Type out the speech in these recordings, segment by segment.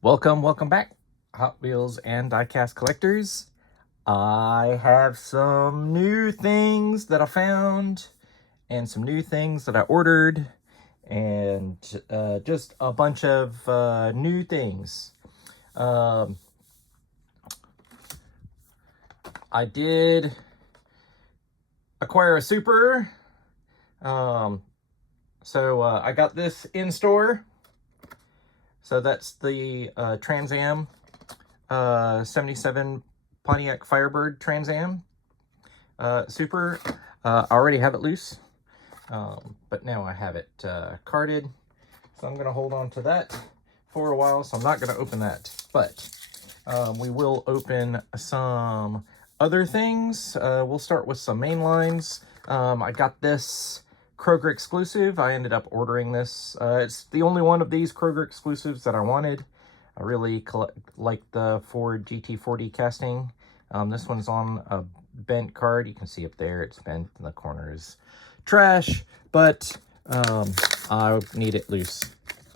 Welcome back, Hot Wheels and diecast collectors. I have some new things that I found and some new things that I ordered and just a bunch of new things. I did acquire a Super. So I got this in store. So that's the Trans Am 77 Pontiac Firebird Trans Am Super. I already have it loose, but now I have it carded. So I'm going to hold on to that for a while, so I'm not going to open that. But we will open some other things. We'll start with some mainlines. I got this Kroger exclusive. I ended up ordering this. It's the only one of these Kroger exclusives that I wanted. I really like the Ford GT40 casting. This one's on a bent card. You can see up there it's bent in the corners. Trash, but I need it loose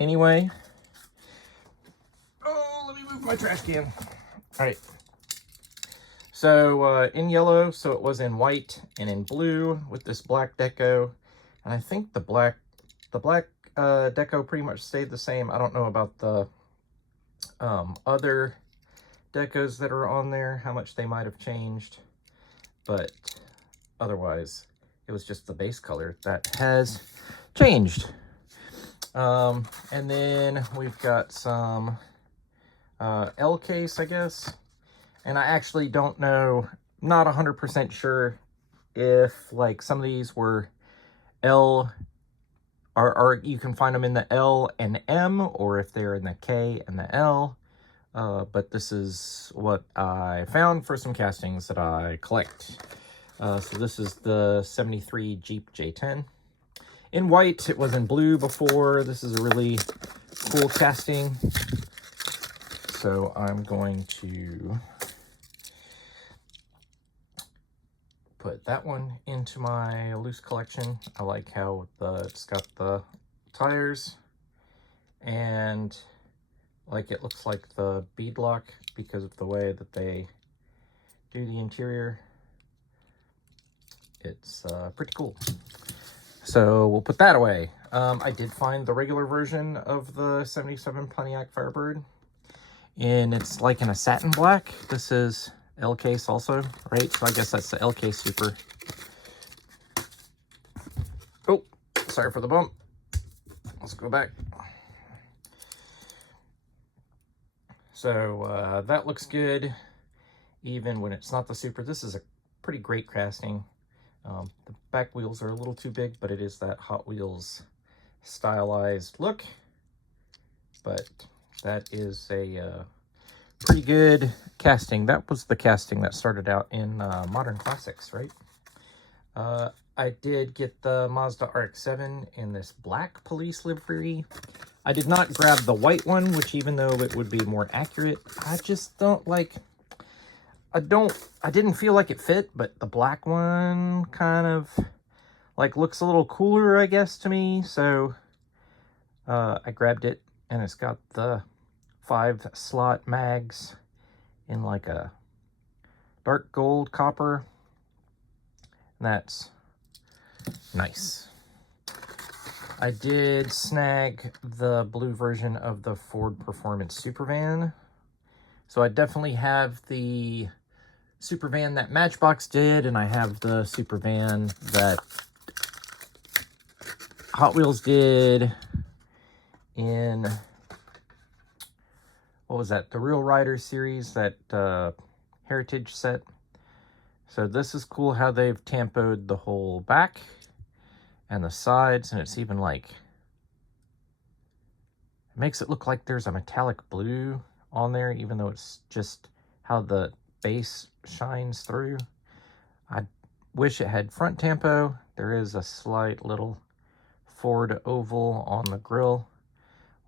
anyway. Oh, let me move my trash can. All right. So in yellow, so it was in white and in blue with this black deco. And I think the black deco pretty much stayed the same. I don't know about the other decos that are on there, how much they might have changed, but otherwise it was just the base color that has changed. And then we've got some L case, I guess, and I actually don't know, not 100% sure if like some of these were L or you can find them in the L and M, or if they're in the K and the L. But this is what I found for some castings that I collect. So this is the 73 Jeep J10. In white, it was in blue before. This is a really cool casting. So I'm going to put that one into my loose collection. I like how it's got the tires, and like it looks like the beadlock because of the way that they do the interior. It's pretty cool. So we'll put that away. I did find the regular version of the 77 Pontiac Firebird, and it's like in a satin black. This is L case also, right? So I guess that's the L case Super. Oh, sorry for the bump. Let's go back. So that looks good, even when it's not the Super. This is a pretty great casting. The back wheels are a little too big, but it is that Hot Wheels stylized look. But that is a pretty good casting. That was the casting that started out in Modern Classics, right? I did get the Mazda RX-7 in this black police livery. I did not grab the white one, which even though it would be more accurate, I just don't like... I didn't feel like it fit, but the black one kind of like looks a little cooler, I guess, to me. So I grabbed it, and it's got the 5-slot mags in like a dark gold copper. And that's nice. I did snag the blue version of the Ford Performance Supervan. So I definitely have the Supervan that Matchbox did, and I have the Supervan that Hot Wheels did in, what was that, the Real Riders series, that Heritage set. So this is cool how they've tampoed the whole back and the sides, and it's even like, it makes it look like there's a metallic blue on there, even though it's just how the base shines through. I wish it had front tampo. There is a slight little Ford oval on the grill,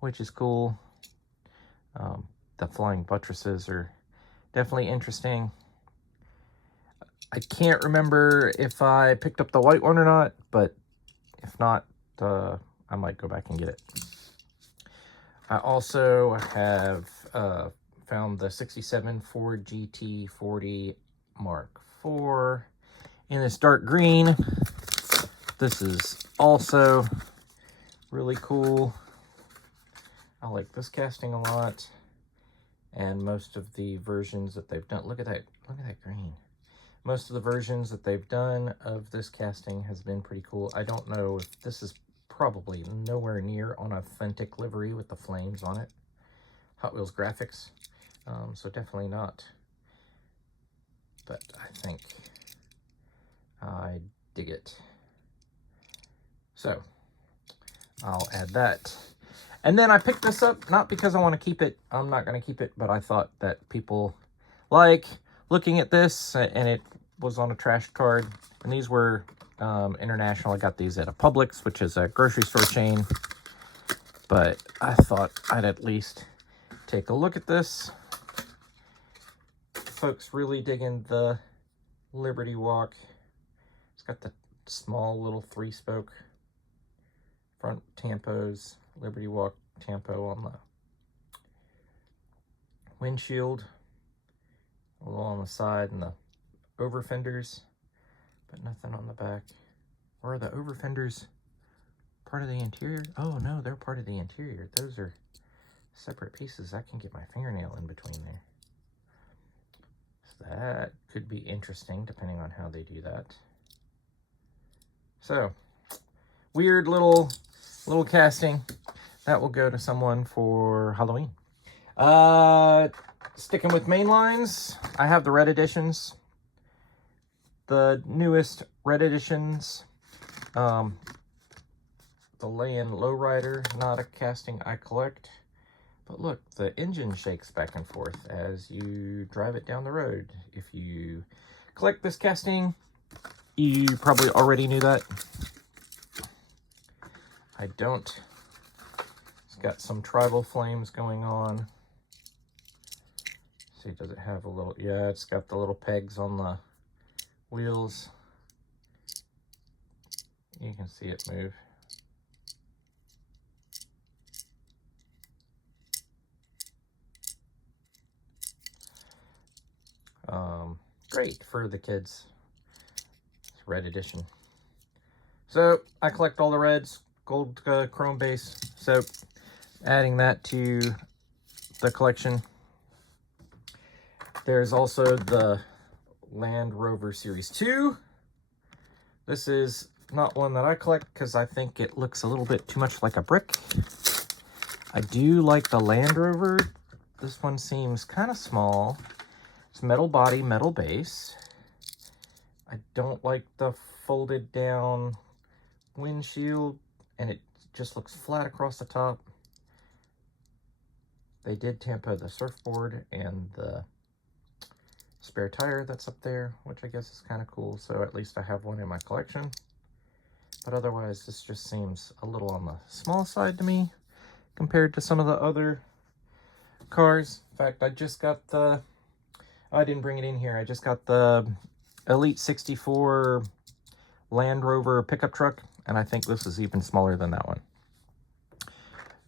which is cool. The flying buttresses are definitely interesting. I can't remember if I picked up the white one or not, but if not, I might go back and get it. I also have found the 67 Ford GT40 Mark IV in this dark green. This is also really cool. I like this casting a lot, and most of the versions that they've done, look at that green. Most of the versions that they've done of this casting has been pretty cool. I don't know if this is probably nowhere near on authentic livery with the flames on it. Hot Wheels graphics, so definitely not. But I think I dig it. So I'll add that. And then I picked this up, not because I want to keep it. I'm not going to keep it, but I thought that people like looking at this, and it was on a trash card. And these were international. I got these at a Publix, which is a grocery store chain. But I thought I'd at least take a look at this. Folks really digging the Liberty Walk. It's got the small little 3-spoke front tampos, Liberty Walk tampo on the windshield, a little on the side, and the over fenders, but nothing on the back. Or are the over fenders part of the interior? Oh no, they're part of the interior. Those are separate pieces. I can get my fingernail in between there. So that could be interesting depending on how they do that. So, weird little casting. That will go to someone for Halloween. Sticking with mainlines, I have the red editions. The newest red editions. The Land Lowrider, not a casting I collect. But look, the engine shakes back and forth as you drive it down the road. If you collect this casting, you probably already knew that. I don't. It's got some tribal flames going on. Let's see, does it have a little? Yeah, it's got the little pegs on the wheels. You can see it move. Great for the kids. It's red edition. So I collect all the reds, gold chrome base. So adding that to the collection. There's also the Land Rover Series 2. This is not one that I collect because I think it looks a little bit too much like a brick. I do like the Land Rover. This one seems kind of small. It's metal body, metal base. I don't like the folded down windshield, and it just looks flat across the top. They did tampo the surfboard and the spare tire that's up there, which I guess is kind of cool. So at least I have one in my collection. But otherwise, this just seems a little on the small side to me compared to some of the other cars. In fact, I just got the, I didn't bring it in here. I just got the Elite 64 Land Rover pickup truck, and I think this is even smaller than that one.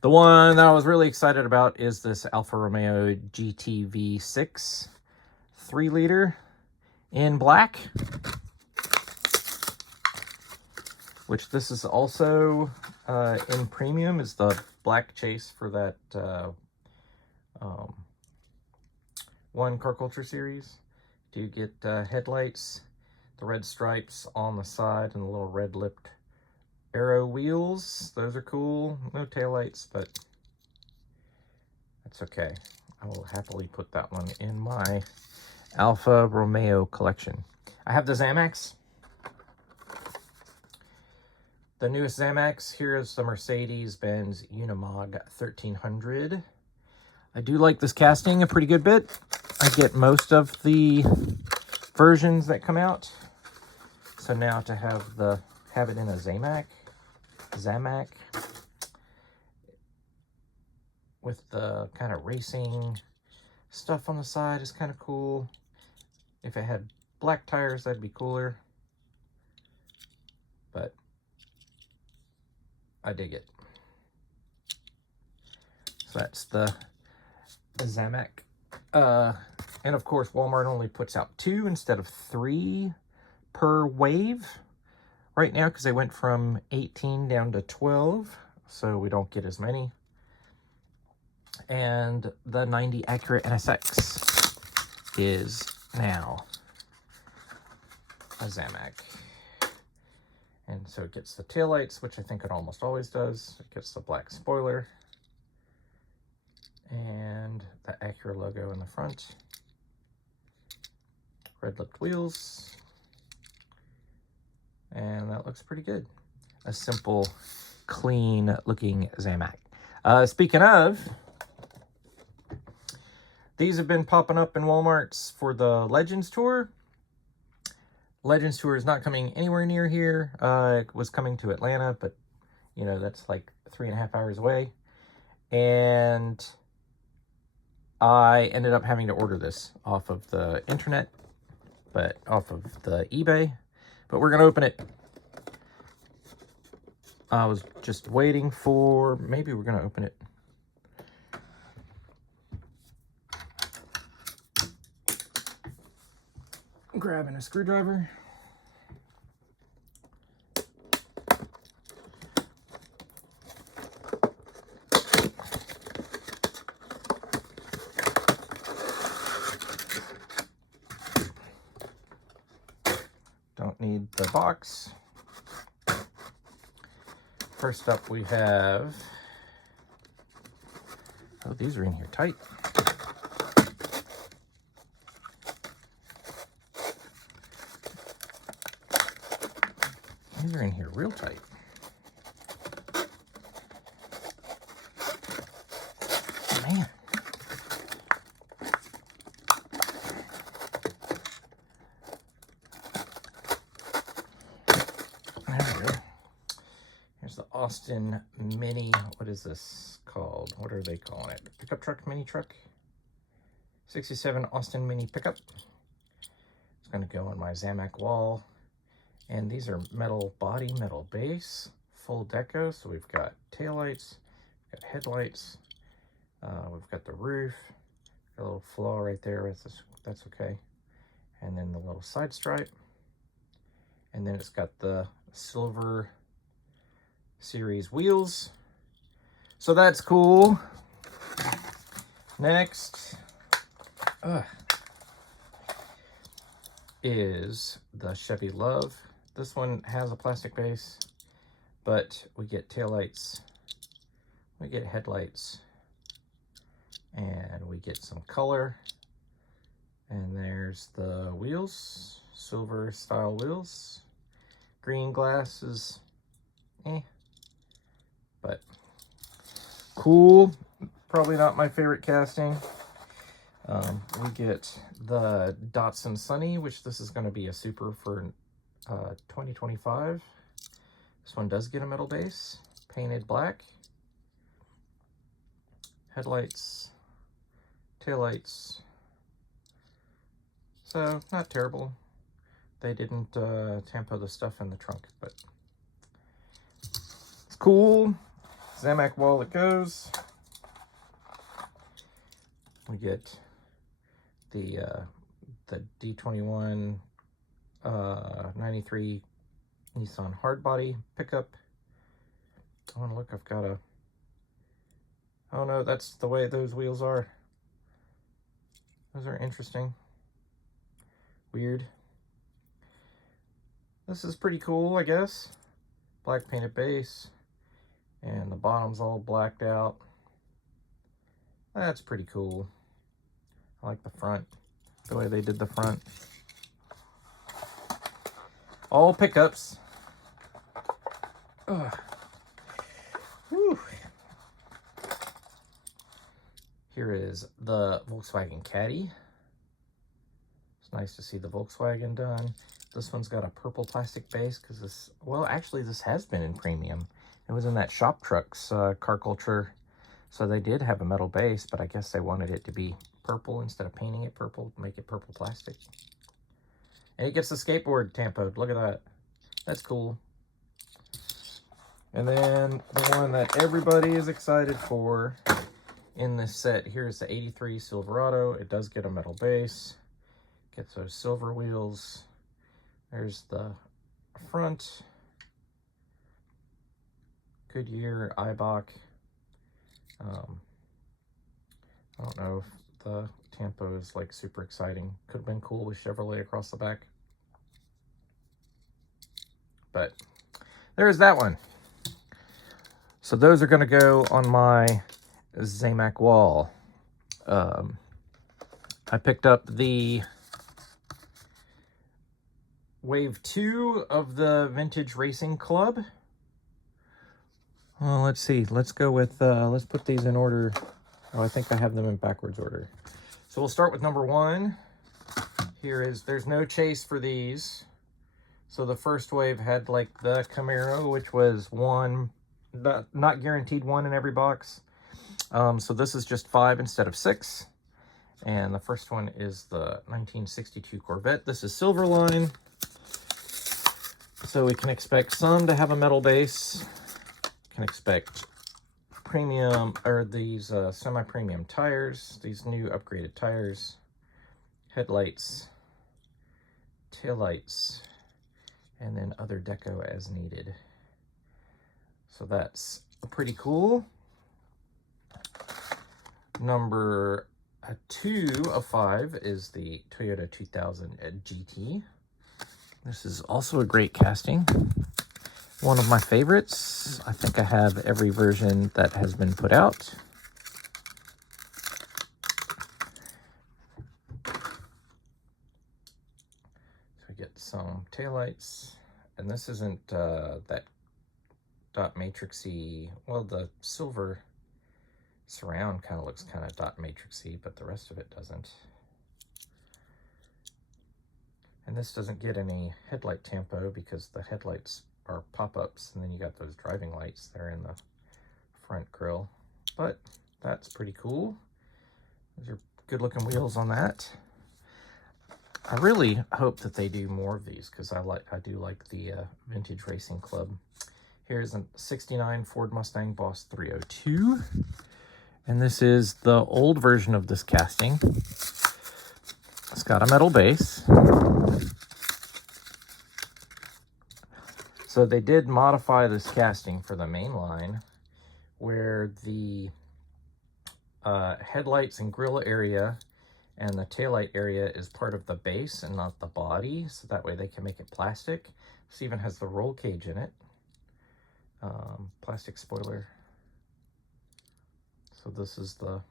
The one that I was really excited about is this Alfa Romeo GTV6 3-liter in black, which this is also in premium, is the black chase for that one Car Culture series. Do get headlights, the red stripes on the side, and the little red-lipped arrow wheels. Those are cool. No taillights, but that's okay. I will happily put that one in my Alfa Romeo collection. I have the ZAMACS. The newest ZAMACS. Here is the Mercedes-Benz Unimog 1300. I do like this casting a pretty good bit. I get most of the versions that come out. So now to have it in a ZAMAC with the kind of racing stuff on the side is kind of cool. If it had black tires, that'd be cooler. But I dig it. So that's the ZAMACS. And of course, Walmart only puts out 2 instead of 3 per wave right now, because they went from 18 down to 12, so we don't get as many. And the 90 Accurate NSX is now a ZAMACS. And so it gets the taillights, which I think it almost always does. It gets the black spoiler and the Acura logo in the front. Red-lipped wheels. And that looks pretty good. A simple, clean-looking ZAMACS. Speaking of, these have been popping up in Walmarts for the Legends Tour. Legends Tour is not coming anywhere near here. It was coming to Atlanta, but, you know, that's like 3.5 hours away. And I ended up having to order this off of the internet, but off of the eBay. But we're going to open it. I was just waiting for, maybe we're going to open it. Grabbing a screwdriver. Don't need the box. First up we have, oh, these are in here tight. These are in here real tight. Man. There we go. Here's the Austin Mini. What is this called? What are they calling it? Pickup truck, mini truck? 67 Austin Mini pickup. It's going to go on my ZAMACS wall. And these are metal body, metal base, full deco. So we've got taillights, we've got headlights, we've got the roof, got a little flaw right there. That's okay. And then the little side stripe. And then it's got the silver series wheels. So that's cool. Next is the Chevy Love. This one has a plastic base, but we get taillights, we get headlights, and we get some color. And there's the wheels, silver style wheels. Green glass is but cool. Probably not my favorite casting. We get the Datsun Sunny, which this is going to be a super for 2025. This one does get a metal base, painted black. Headlights, taillights. So, not terrible. They didn't tampo the stuff in the trunk, but it's cool. ZAMACS wall it goes. We get the D21 93 Nissan hardbody pickup. I want to look, I've got a, oh no, that's the way those wheels are. Those are interesting. Weird. This is pretty cool, I guess. Black painted base. And the bottom's all blacked out. That's pretty cool. I like the front, the way they did the front. All pickups. Ugh. Whew. Here is the Volkswagen Caddy. It's nice to see the Volkswagen done. This one's got a purple plastic base because this, well, actually this has been in premium. It was in that Shop Trucks Car Culture. So they did have a metal base, but I guess they wanted it to be purple instead of painting it purple, make it purple plastic. And it gets the skateboard tampoed. Look at that. That's cool. And then the one that everybody is excited for in this set. Here's the 83 Silverado. It does get a metal base. Gets those silver wheels. There's the front. Goodyear, Eibach. I don't know if the Tampo is like super exciting. Could have been cool with Chevrolet across the back. But there's that one. So those are going to go on my ZAMACS wall. I picked up the Wave 2 of the Vintage Racing Club. Well, let's see. Let's go with, let's put these in order. Oh, I think I have them in backwards order. So we'll start with number 1. There's no chase for these. So the first wave had like the Camaro, which was 1, not guaranteed 1 in every box. So this is just 5 instead of 6. And the first one is the 1962 Corvette. This is Silverline. So we can expect some to have a metal base. Can expect premium, or these semi-premium tires, these new upgraded tires, headlights, taillights, and then other deco as needed. So that's pretty cool. Number 2 of 5 is the Toyota 2000 GT. This is also a great casting. One of my favorites. I think I have every version that has been put out. So we get some taillights. And this isn't that dot matrixy. Well, the silver surround kind of looks kind of dot matrixy, but the rest of it doesn't. And this doesn't get any headlight tampo because the headlights are pop-ups, and then you got those driving lights that are in the front grille. But that's pretty cool. Those are good looking wheels on that. I really hope that they do more of these because I do like the Vintage Racing Club. Here's a 69 Ford Mustang Boss 302. And this is the old version of this casting. It's got a metal base. So they did modify this casting for the main line, where the headlights and grille area and the taillight area is part of the base and not the body, so that way they can make it plastic. This even has the roll cage in it. Plastic spoiler. So this is the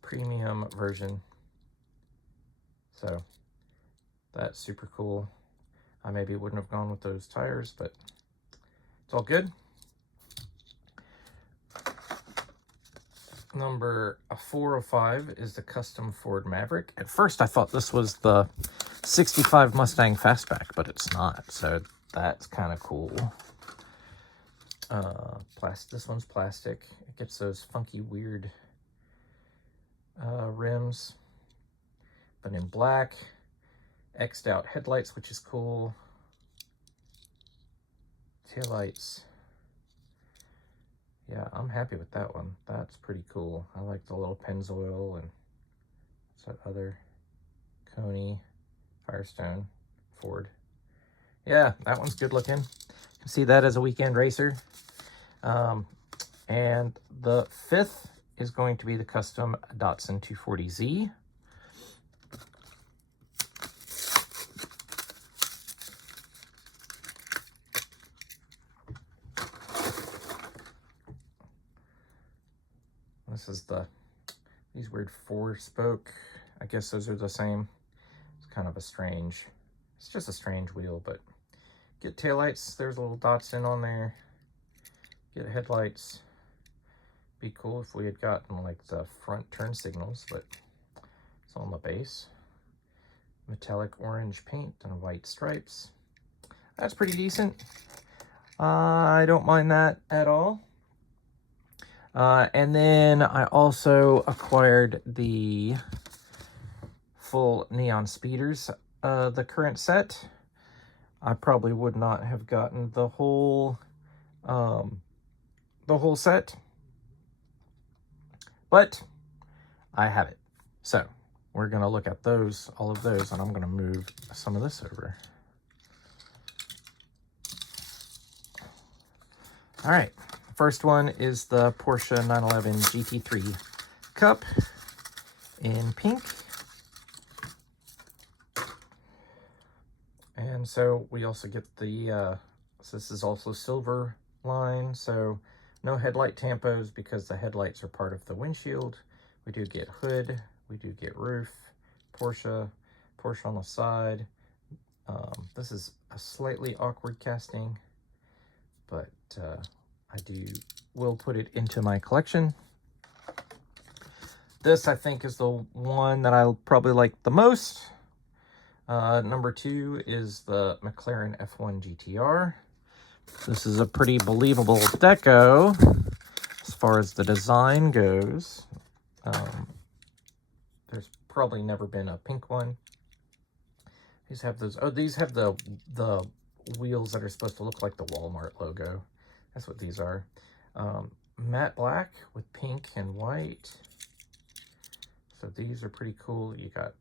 premium version. So that's super cool. I maybe wouldn't have gone with those tires, but it's all good. Number 4 of 5 is the custom Ford Maverick. At first I thought this was the 65 Mustang Fastback, but it's not. So that's kind of cool. This one's plastic. It gets those funky, weird rims, but in black. X'd out headlights, which is cool. Taillights. Yeah, I'm happy with that one. That's pretty cool. I like the little Pennzoil and what's that other? Coney, Firestone, Ford. Yeah, that one's good looking. You can see that as a weekend racer. And the 5th is going to be the custom Datsun 240Z. This is these weird 4-spoke. I guess those are the same. It's kind of a strange, it's just a strange wheel, but get taillights. There's a little Datsun on there. Get headlights. Be cool if we had gotten like the front turn signals, but it's on the base. Metallic orange paint and white stripes. That's pretty decent. I don't mind that at all. And then I also acquired the full Neon Speeders, the current set. I probably would not have gotten the whole set. but I have it. So we're going to look at those, all of those, and I'm going to move some of this over. All right, first one is the Porsche 911 GT3 Cup in pink. And so we also get the, so this is also silver line, so no headlight tampos because the headlights are part of the windshield. We do get hood, we do get roof, Porsche on the side. This is a slightly awkward casting, but will put it into my collection. This, I think, is the one that I'll probably like the most. Number 2 is the McLaren F1 GTR. This is a pretty believable deco as far as the design goes. There's probably never been a pink one. These have those. Oh, these have the wheels that are supposed to look like the Walmart logo. That's what these are. Matte black with pink and white. So these are pretty cool. You got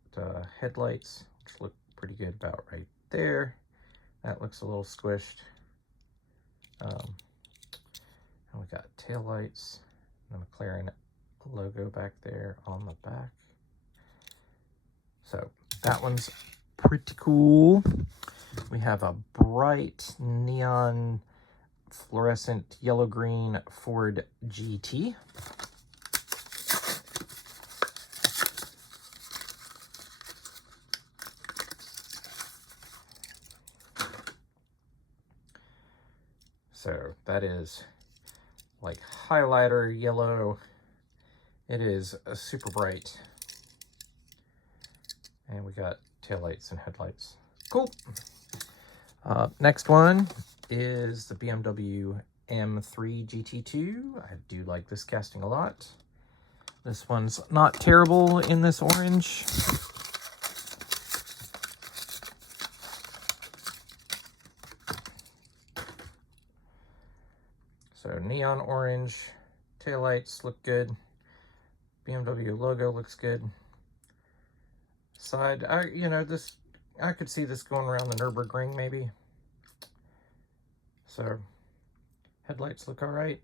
headlights, which look pretty good about right there. That looks a little squished. And we got tail lights, the McLaren logo back there on the back. So that one's pretty cool. We have a bright neon fluorescent yellow-green Ford GT. So that is like highlighter yellow. It is super bright. And we got taillights and headlights. Cool. Next one is the BMW M3 GT2. I do like this casting a lot. This one's not terrible in this orange. So neon orange, taillights look good. BMW logo looks good. Side, I could see this going around the Nürburgring maybe. So headlights look all right.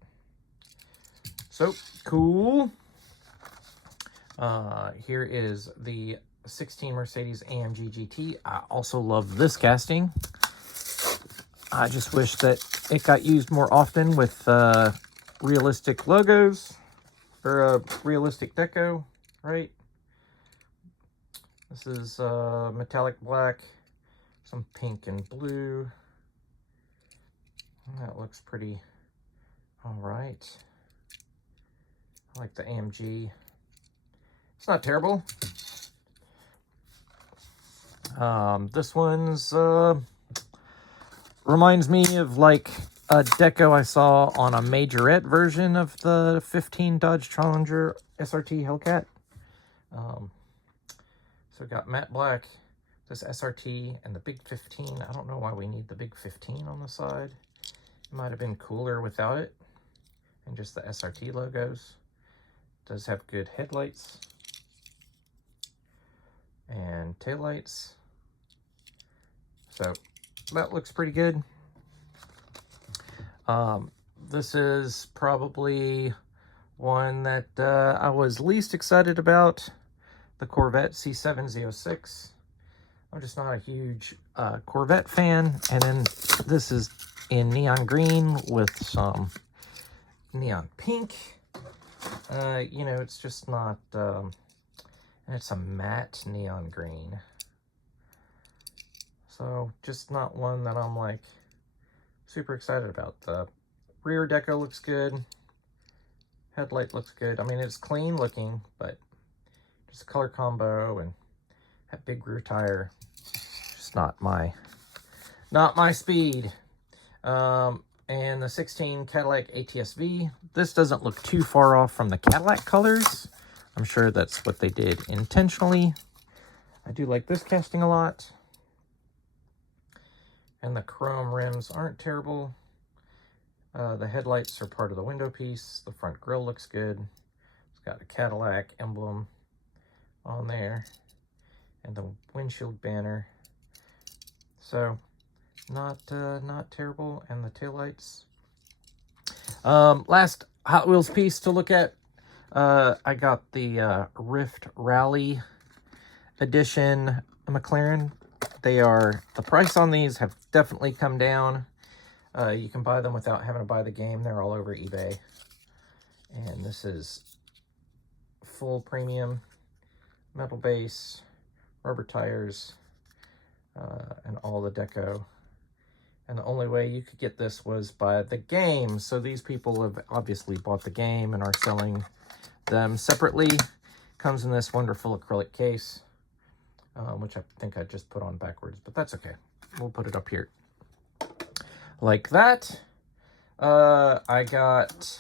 So cool. Here is the 16 Mercedes AMG GT. I also love this casting. I just wish that it got used more often with realistic logos or realistic deco, right? This is metallic black, some pink and blue. That looks pretty all right. I like the AMG. It's not terrible. This one's reminds me of like a deco I saw on a majorette version of the 15 Dodge Challenger SRT Hellcat. So we got matte black, this SRT, and the big 15. I don't know why we need the big 15 on the side. It might have been cooler without it, and just the SRT logos. It does have good headlights and taillights. So that looks pretty good. This is probably one that I was least excited about, the Corvette C7Z06. I'm just not a huge Corvette fan. And then this is in neon green with some neon pink. It's just not, and it's a matte neon green. So just not one that I'm like super excited about. The rear deco looks good. Headlight looks good. I mean, it's clean looking, but just a color combo and that big rear tire, just not my speed. And the 16 Cadillac ATS-V. This doesn't look too far off from the Cadillac colors. I'm sure that's what they did intentionally. I do like this casting a lot. And the chrome rims aren't terrible. The headlights are part of the window piece. The front grille looks good. It's got a Cadillac emblem on there and the windshield banner. So not terrible. And the taillights. Last Hot Wheels piece to look at. I got the Rift Rally Edition McLaren. The price on these have definitely come down. You can buy them without having to buy the game. They're all over eBay. And this is full premium metal base, rubber tires, and all the deco. And the only way you could get this was by the game. So these people have obviously bought the game and are selling them separately. Comes in this wonderful acrylic case, which I think I just put on backwards, but that's okay. We'll put it up here like that. I got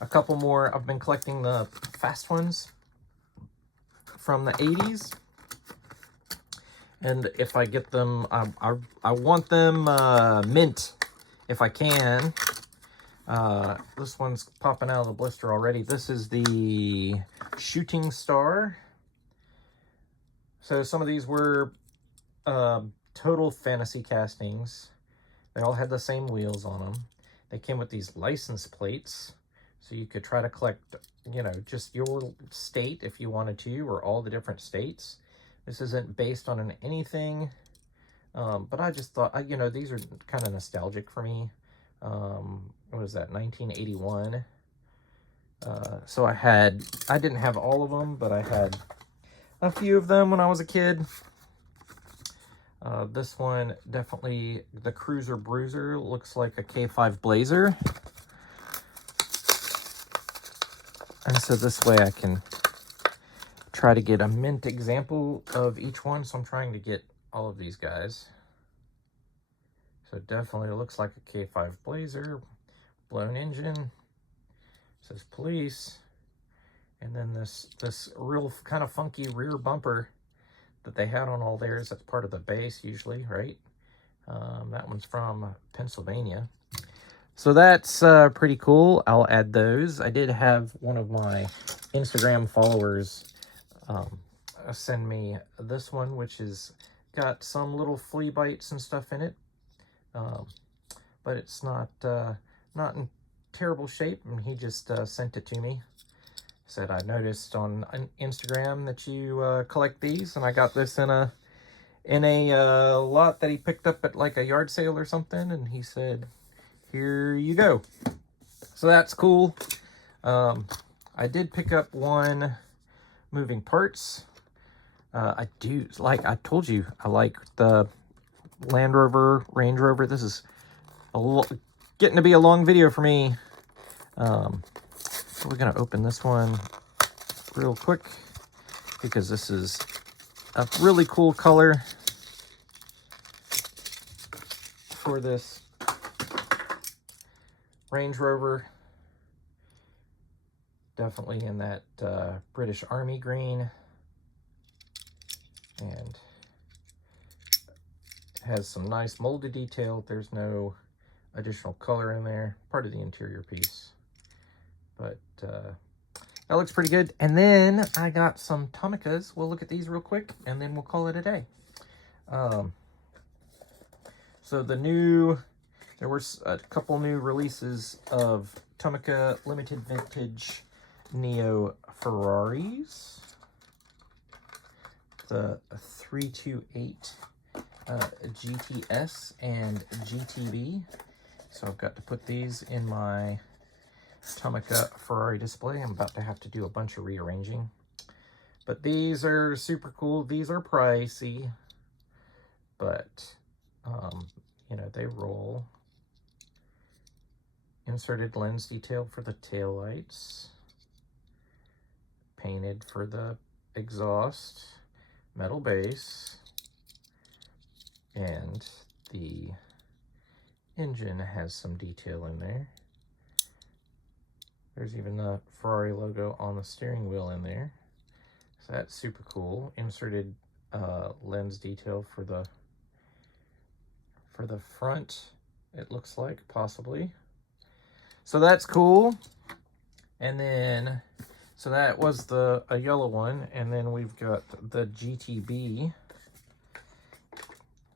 a couple more. I've been collecting the fast ones from the 80s. And if I get them, I want them mint if I can. This one's popping out of the blister already. This is the Shooting Star. So some of these were total fantasy castings. They all had the same wheels on them. They came with these license plates, so you could try to collect, you know, just your state if you wanted to, or all the different states. This isn't based on anything, but I just thought, you know, these are kind of nostalgic for me. What was that, 1981? So I didn't have all of them, but I had a few of them when I was a kid. This one, definitely the Cruiser Bruiser, looks like a K5 Blazer. And so this way I can try to get a mint example of each one. So I'm trying to get all of these guys. So definitely looks like a K5 Blazer, blown engine, says police, and then this real kind of funky rear bumper that they had on all theirs. That's part of the base usually, right? That one's from Pennsylvania. So that's pretty cool. I'll add those. I did have one of my Instagram followers send me this one, which is got some little flea bites and stuff in it, but it's not in terrible shape, and he just sent it to me. Said, I noticed on Instagram that you collect these, and I got this in a lot that he picked up at like a yard sale or something, and he said, here you go. So that's cool. I did pick up one moving parts. I do, like I told you, I like the Land Rover, Range Rover. This is getting to be a long video for me. So we're going to open this one real quick because this is a really cool color for this Range Rover. Definitely in that British Army green. And it has some nice molded detail. There's no additional color in there. Part of the interior piece. But that looks pretty good. And then I got some Tomicas. We'll look at these real quick, and then we'll call it a day. So there were a couple new releases of Tomica Limited Vintage Neo Ferraris. The 328 GTS and GTB. So I've got to put these in my Tomica Ferrari display. I'm about to have to do a bunch of rearranging. But these are super cool. These are pricey, but you know, they roll. Inserted lens detail for the taillights. Painted for the exhaust. Metal base. And the engine has some detail in there. There's even the Ferrari logo on the steering wheel in there. So that's super cool. Inserted lens detail for the front, it looks like, possibly. So that's cool. And then, so that was a yellow one, and then we've got the GTB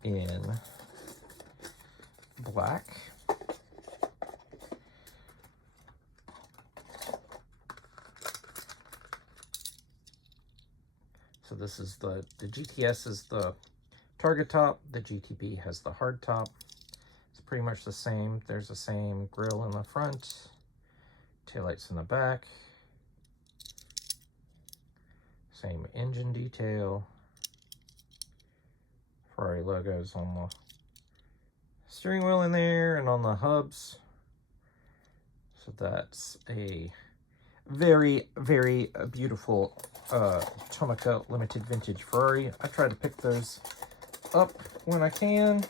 in black. So this is the GTS is the target top, the GTB has the hard top. It's pretty much the same. There's the same grille in the front, taillights in the back, same engine detail, Ferrari logos on the steering wheel in there and on the hubs. So that's a very, very beautiful Tomica limited vintage Ferrari. I try to pick those up when I can.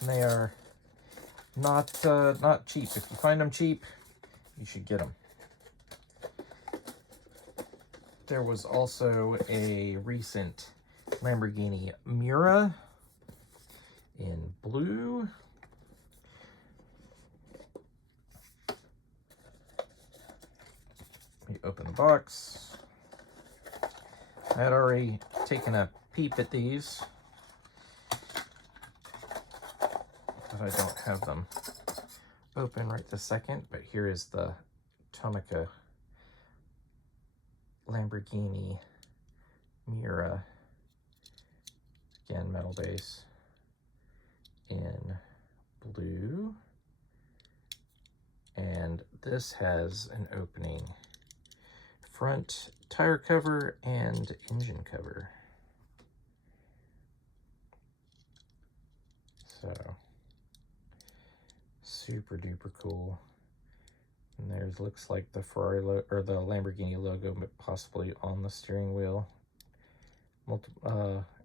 And they are not cheap. If you find them cheap, you should get them. There was also a recent Lamborghini Miura in blue. Let me open the box. I had already taken a peep at these, but I don't have them open right this second. But here is the Tomica Lamborghini Miura, again metal base, in blue, and this has an opening front tire cover and engine cover. So super duper cool. And there's looks like the Ferrari or the Lamborghini logo, but possibly on the steering wheel.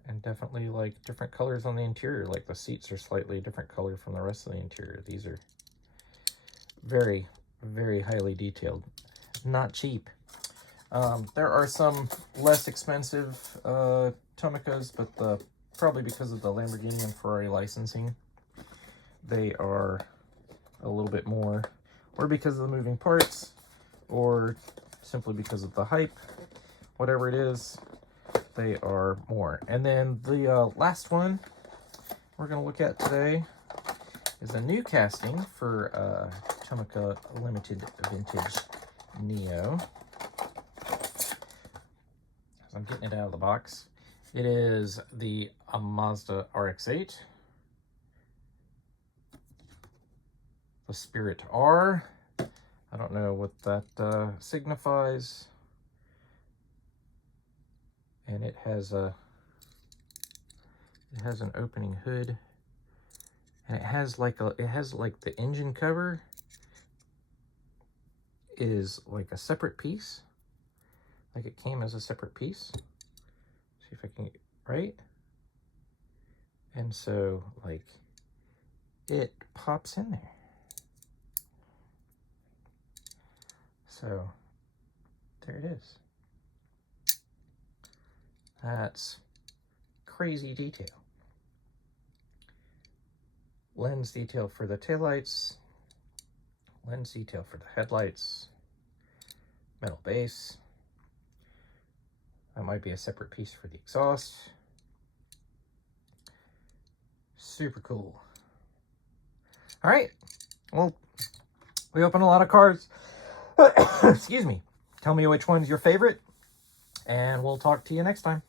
And definitely like different colors on the interior. Like the seats are slightly different color from the rest of the interior. These are very, very highly detailed. Not cheap. There are some less expensive Tomicas, but probably because of the Lamborghini and Ferrari licensing, they are a little bit more, or because of the moving parts, or simply because of the hype. Whatever it is, they are more. And then the last one we're going to look at today is a new casting for Tomica Limited Vintage Neo. I'm getting it out of the box. It is the Mazda RX-8, the Spirit R. I don't know what that signifies. And it has an opening hood, and it has like the engine cover is like a separate piece. Like it came as a separate piece. See if I can get right. And so like it pops in there. So there it is. That's crazy detail. Lens detail for the taillights. Lens detail for the headlights. Metal base. That might be a separate piece for the exhaust. Super cool. All right. Well, we open a lot of cars. Excuse me. Tell me which one's your favorite, and we'll talk to you next time.